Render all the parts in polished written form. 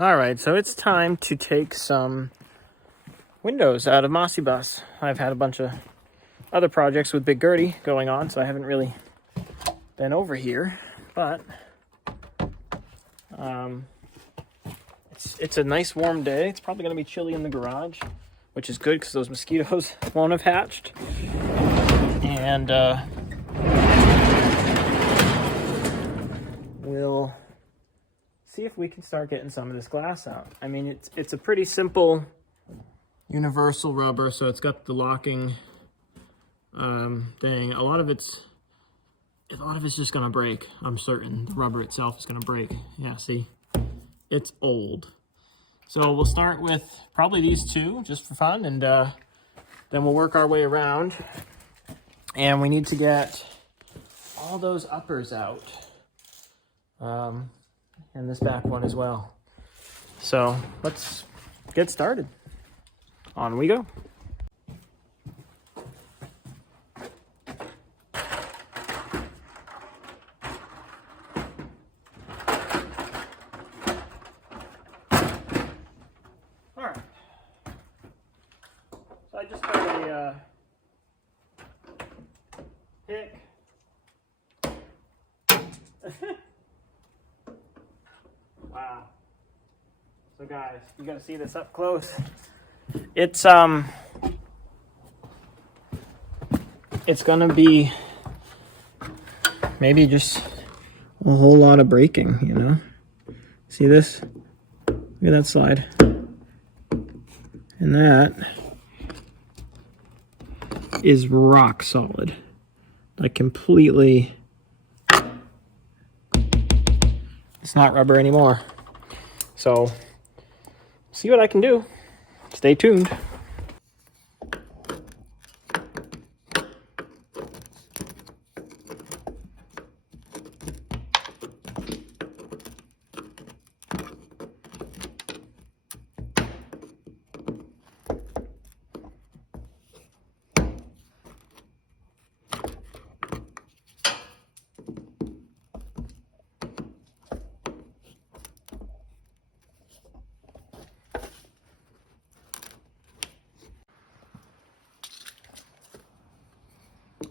All right, so it's time to take some windows out of Mossy Bus. I've had a bunch of other projects with Big Gertie going on, so I haven't really been over here, but it's a nice warm day. It's probably going to be chilly in the garage, which is good because those mosquitoes won't have hatched. And we'll see if we can start getting some of this glass out. I mean, it's a pretty simple universal rubber, so it's got the locking thing. A lot of it's just gonna break. I'm certain the rubber itself is gonna break. Yeah, see, it's old. So we'll start with probably these two just for fun, and then we'll work our way around. And we need to get all those uppers out. And this back one as well. So let's get started. On we go. All right. So I just got a pick. Wow. So guys, you gotta see this up close. It's gonna be maybe just a whole lot of braking, you know? See this? Look at that slide. And that is rock solid. Like completely, it's not rubber anymore. So, see what I can do. Stay tuned.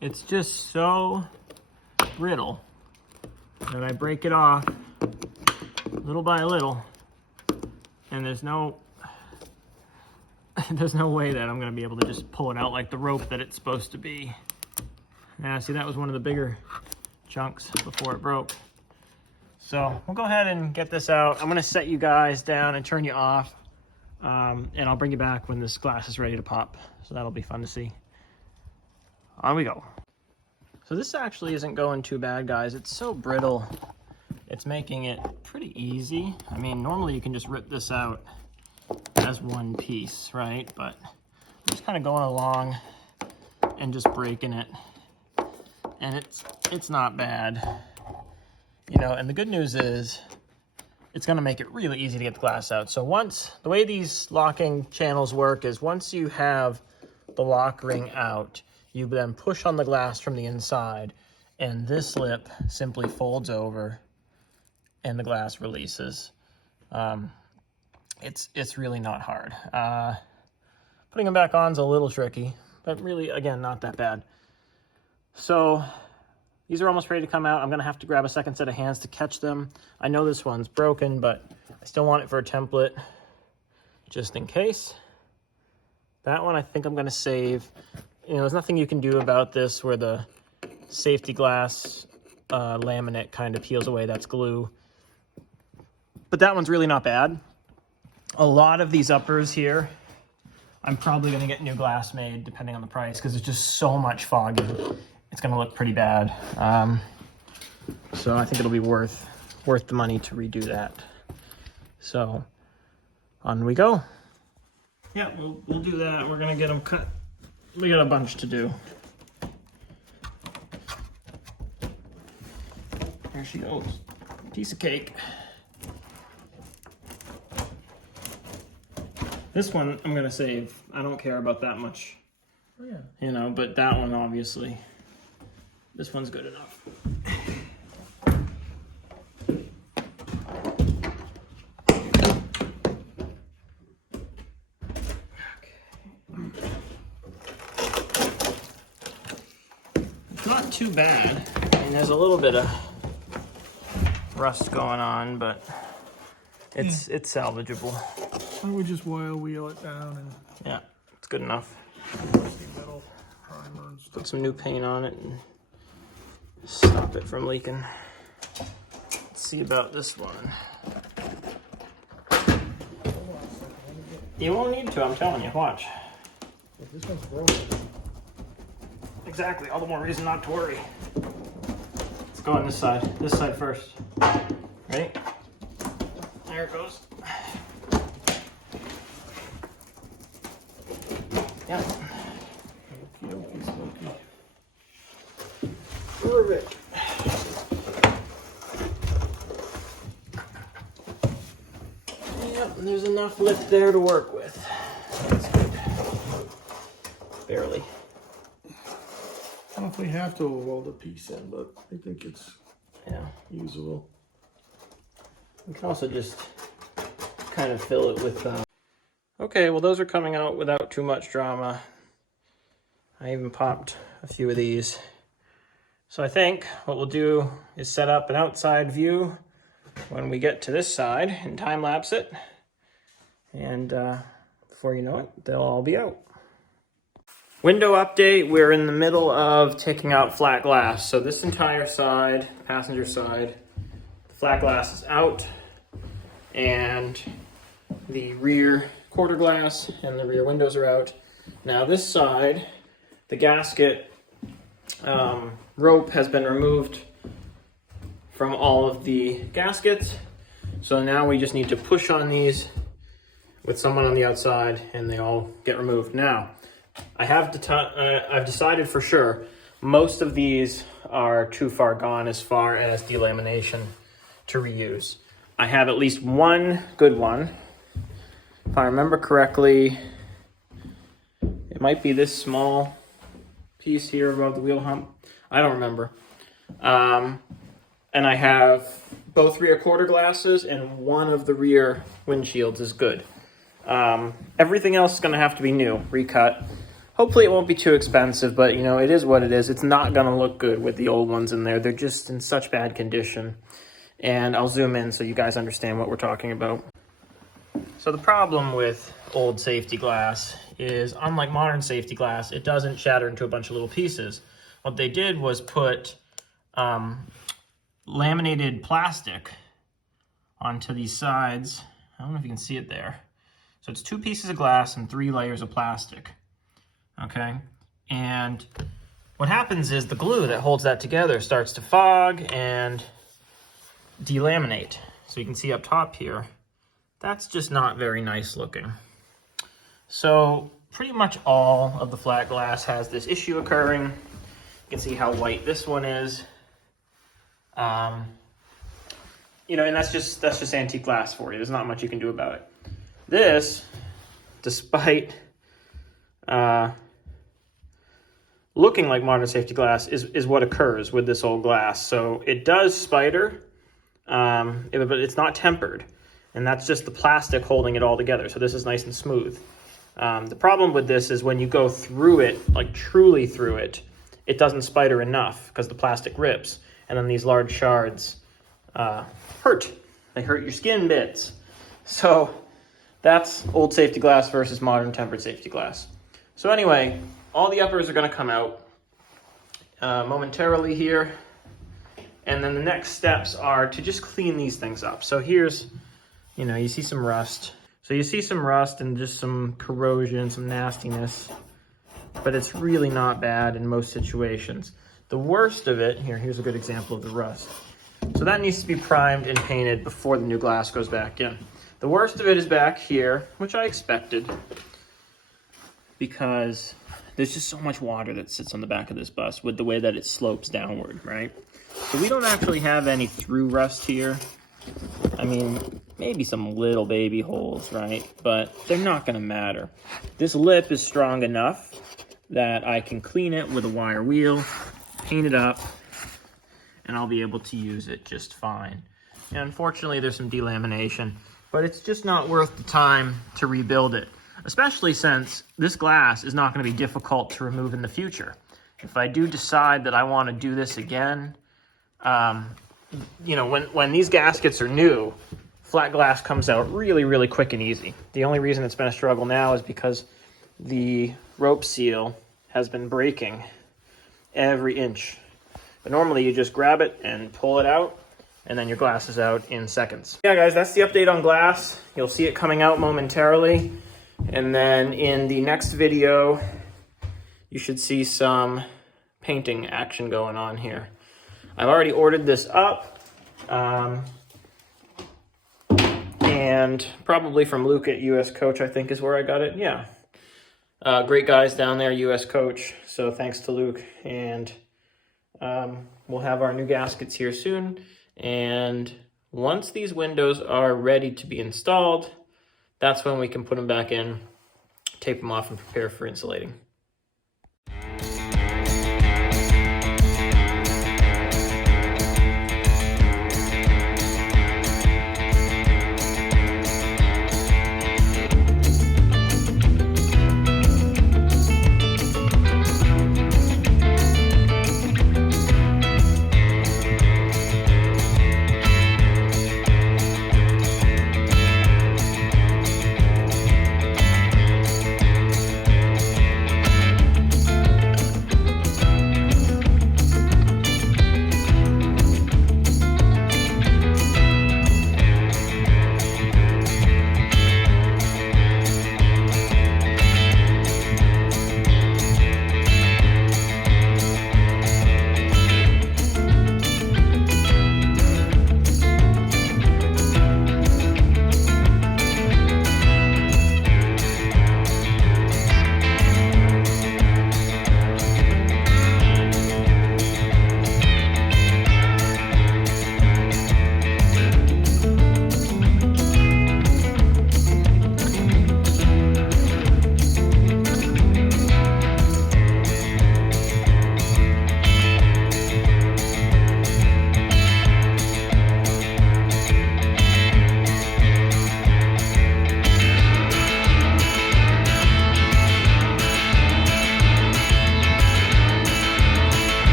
It's just so brittle that I break it off little by little, and there's no way that I'm gonna be able to just pull it out like the rope that it's supposed to be. Yeah, see, that was one of the bigger chunks before it broke. So we'll go ahead and get this out. I'm gonna set you guys down and turn you off, and I'll bring you back when this glass is ready to pop. So that'll be fun to see. On we go. So this actually isn't going too bad, guys. It's so brittle, it's making it pretty easy. I mean, normally you can just rip this out as one piece, right? But I'm just kind of going along and just breaking it. And it's not bad. You know, and the good news is it's gonna make it really easy to get the glass out. So the way these locking channels work is once you have the lock ring out, you then push on the glass from the inside, and this lip simply folds over and the glass releases. It's really not hard. Putting them back on is a little tricky, but really, again, not that bad. So these are almost ready to come out. I'm gonna have to grab a second set of hands to catch them. I know this one's broken, but I still want it for a template just in case. That one I think I'm gonna save. You know, there's nothing you can do about this where the safety glass laminate kind of peels away. That's glue. But that one's really not bad. A lot of these uppers here, I'm probably going to get new glass made depending on the price because there's just so much fogging. It's going to look pretty bad. So I think it'll be worth the money to redo that. So on we go. Yeah, we'll do that. We're going to get them cut. We got a bunch to do. There she goes. Piece of cake. This one I'm gonna save. I don't care about that much. Oh yeah. You know, but that one obviously. This one's good enough. not too bad. I mean, there's a little bit of rust going on, but it's salvageable. I would just wheel it down and Yeah, it's good enough. metal primer and stuff. Put some new paint on it and stop it from leaking. Let's see about this one. You won't need to, I'm telling you. Watch. If this one's broken. Exactly, all the more reason not to worry. Let's go on this side first. Ready? There it goes. Yep. Okey-dokey, Smokey. Perfect. Yep, and there's enough lift there to work with. That's good. Barely. I don't know if we have to weld a piece in, but I think it's usable. We can also just kind of fill it with... Okay, well those are coming out without too much drama. I even popped a few of these. So I think what we'll do is set up an outside view when we get to this side and time-lapse it. And before you know it, they'll all be out. Window update, we're in the middle of taking out flat glass. So this entire side, passenger side, the flat glass is out, and the rear quarter glass and the rear windows are out. Now this side, the gasket rope has been removed from all of the gaskets. So now we just need to push on these with someone on the outside and they all get removed. Now, I've decided for sure most of these are too far gone as far as delamination to reuse. I have at least one good one. If I remember correctly, it might be this small piece here above the wheel hump. I don't remember. And I have both rear quarter glasses and one of the rear windshields is good. Everything else is going to have to be new, recut. Hopefully it won't be too expensive, but you know, it is what it is. It's not going to look good with the old ones in there. They're just in such bad condition. And I'll zoom in so you guys understand what we're talking about. So the problem with old safety glass is, unlike modern safety glass, it doesn't shatter into a bunch of little pieces. What they did was put laminated plastic onto these sides. I don't know if you can see it there. So it's 2 pieces of glass and 3 layers of plastic. Okay, and what happens is the glue that holds that together starts to fog and delaminate. So you can see up top here, that's just not very nice looking. So pretty much all of the flat glass has this issue occurring. You can see how white this one is. You know, and that's just antique glass for you. There's not much you can do about it. This, despite looking like modern safety glass, is what occurs with this old glass. So it does spider, but it's not tempered. And that's just the plastic holding it all together. So this is nice and smooth. The problem with this is when you go through it, like truly through it, it doesn't spider enough because the plastic rips. And then these large shards hurt. They hurt your skin bits. So that's old safety glass versus modern tempered safety glass. So anyway, all the uppers are going to come out momentarily here. And then the next steps are to just clean these things up. So here's, you know, you see some rust. So you see some rust and just some corrosion, some nastiness. But it's really not bad in most situations. The worst of it, here's a good example of the rust. So that needs to be primed and painted before the new glass goes back in. The worst of it is back here, which I expected, because there's just so much water that sits on the back of this bus with the way that it slopes downward, right? So we don't actually have any through rust here. I mean, maybe some little baby holes, right? But they're not gonna matter. This lip is strong enough that I can clean it with a wire wheel, paint it up, and I'll be able to use it just fine. And unfortunately, there's some delamination, but it's just not worth the time to rebuild it, especially since this glass is not going to be difficult to remove in the future. if I do decide that I want to do this again, you know, when these gaskets are new, flat glass comes out really, really quick and easy. The only reason it's been a struggle now is because the rope seal has been breaking every inch. But normally you just grab it and pull it out, and then your glass is out in seconds. Yeah, guys, that's the update on glass. You'll see it coming out momentarily. And then in the next video, you should see some painting action going on here. I've already ordered this up, and probably from Luke at US Coach, I think is where I got it. Yeah. Great guys down there, US Coach. So thanks to Luke. And we'll have our new gaskets here soon. And once these windows are ready to be installed, that's when we can put them back in, tape them off, and prepare for insulating.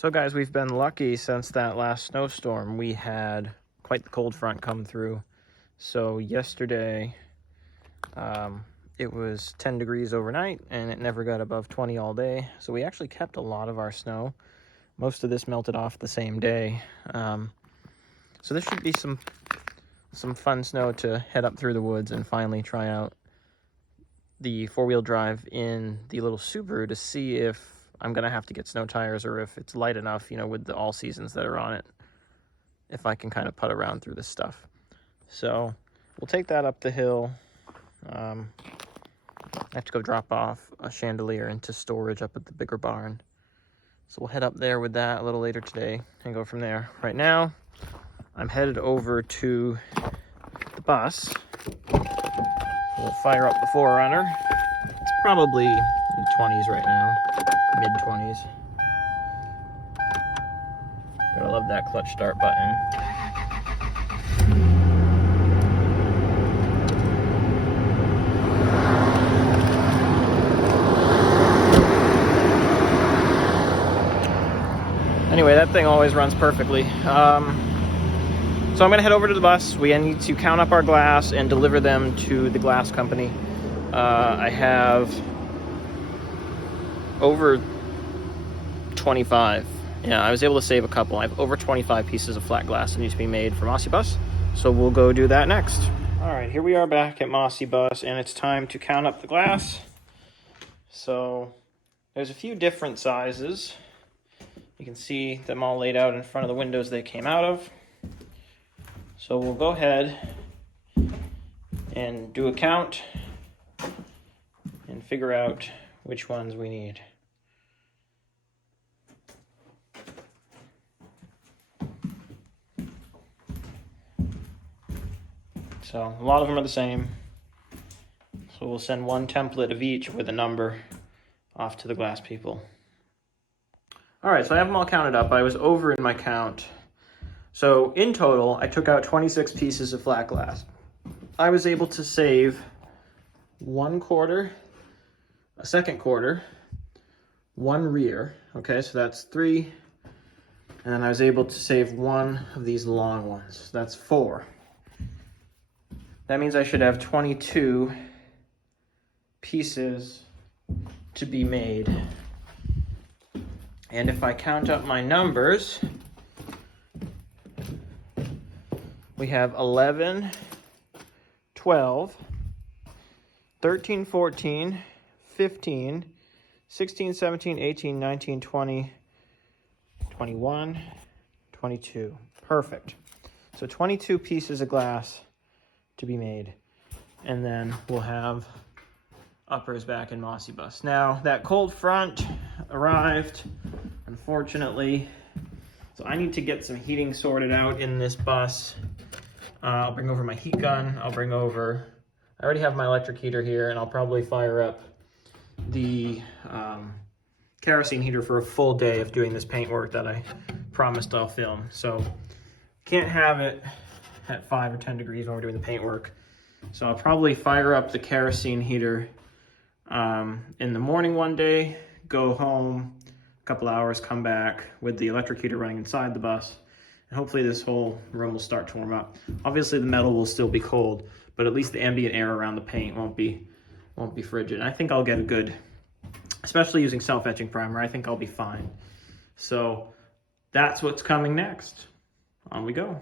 So guys, we've been lucky since that last snowstorm. We had quite the cold front come through. So yesterday, it was 10 degrees overnight, and it never got above 20 all day. So we actually kept a lot of our snow. Most of this melted off the same day. So this should be some fun snow to head up through the woods and finally try out the four-wheel drive in the little Subaru to see if I'm going to have to get snow tires or if it's light enough, you know, with the all seasons that are on it, if I can kind of putt around through this stuff. So we'll take that up the hill. I have to go drop off a chandelier into storage up at the bigger barn. So we'll head up there with that a little later today and go from there. Right now, I'm headed over to the bus. We'll fire up the 4Runner. It's probably in the 20s right now. Mid-20s. Gotta love that clutch start button. Anyway, that thing always runs perfectly. So I'm gonna head over to the bus. We need to count up our glass and deliver them to the glass company. I have over 25. Yeah, I was able to save a couple. I have over 25 pieces of flat glass that need to be made for Mossy Bus, so we'll go do that next. All right, here we are back at Mossy Bus, and it's time to count up the glass. So there's a few different sizes. You can see them all laid out in front of the windows they came out of. So we'll go ahead and do a count and figure out which ones we need. So a lot of them are the same. So we'll send one template of each with a number off to the glass people. All right, so I have them all counted up. I was over in my count. So in total, I took out 26 pieces of flat glass. I was able to save 1 quarter, a 2nd quarter, 1 rear. Okay, so that's 3. And then I was able to save 1 of these long ones. That's 4. That means I should have 22 pieces to be made. And if I count up my numbers, we have 11, 12, 13, 14, 15, 16, 17, 18, 19, 20, 21, 22. Perfect. So 22 pieces of glass to be made. And then we'll have uppers back in Mossy Bus. Now, that cold front arrived, unfortunately. So I need to get some heating sorted out in this bus. I'll bring over my heat gun. I already have my electric heater here, and I'll probably fire up the kerosene heater for a full day of doing this paint work that I promised I'll film. So can't have it at 5 or 10 degrees when we're doing the paint work. So I'll probably fire up the kerosene heater in the morning one day, go home a couple hours, come back with the electric heater running inside the bus, and hopefully this whole room will start to warm up. Obviously the metal will still be cold, but at least the ambient air around the paint won't be frigid. And I think I'll get a good, especially using self-etching primer, I think I'll be fine. So that's what's coming next. On we go.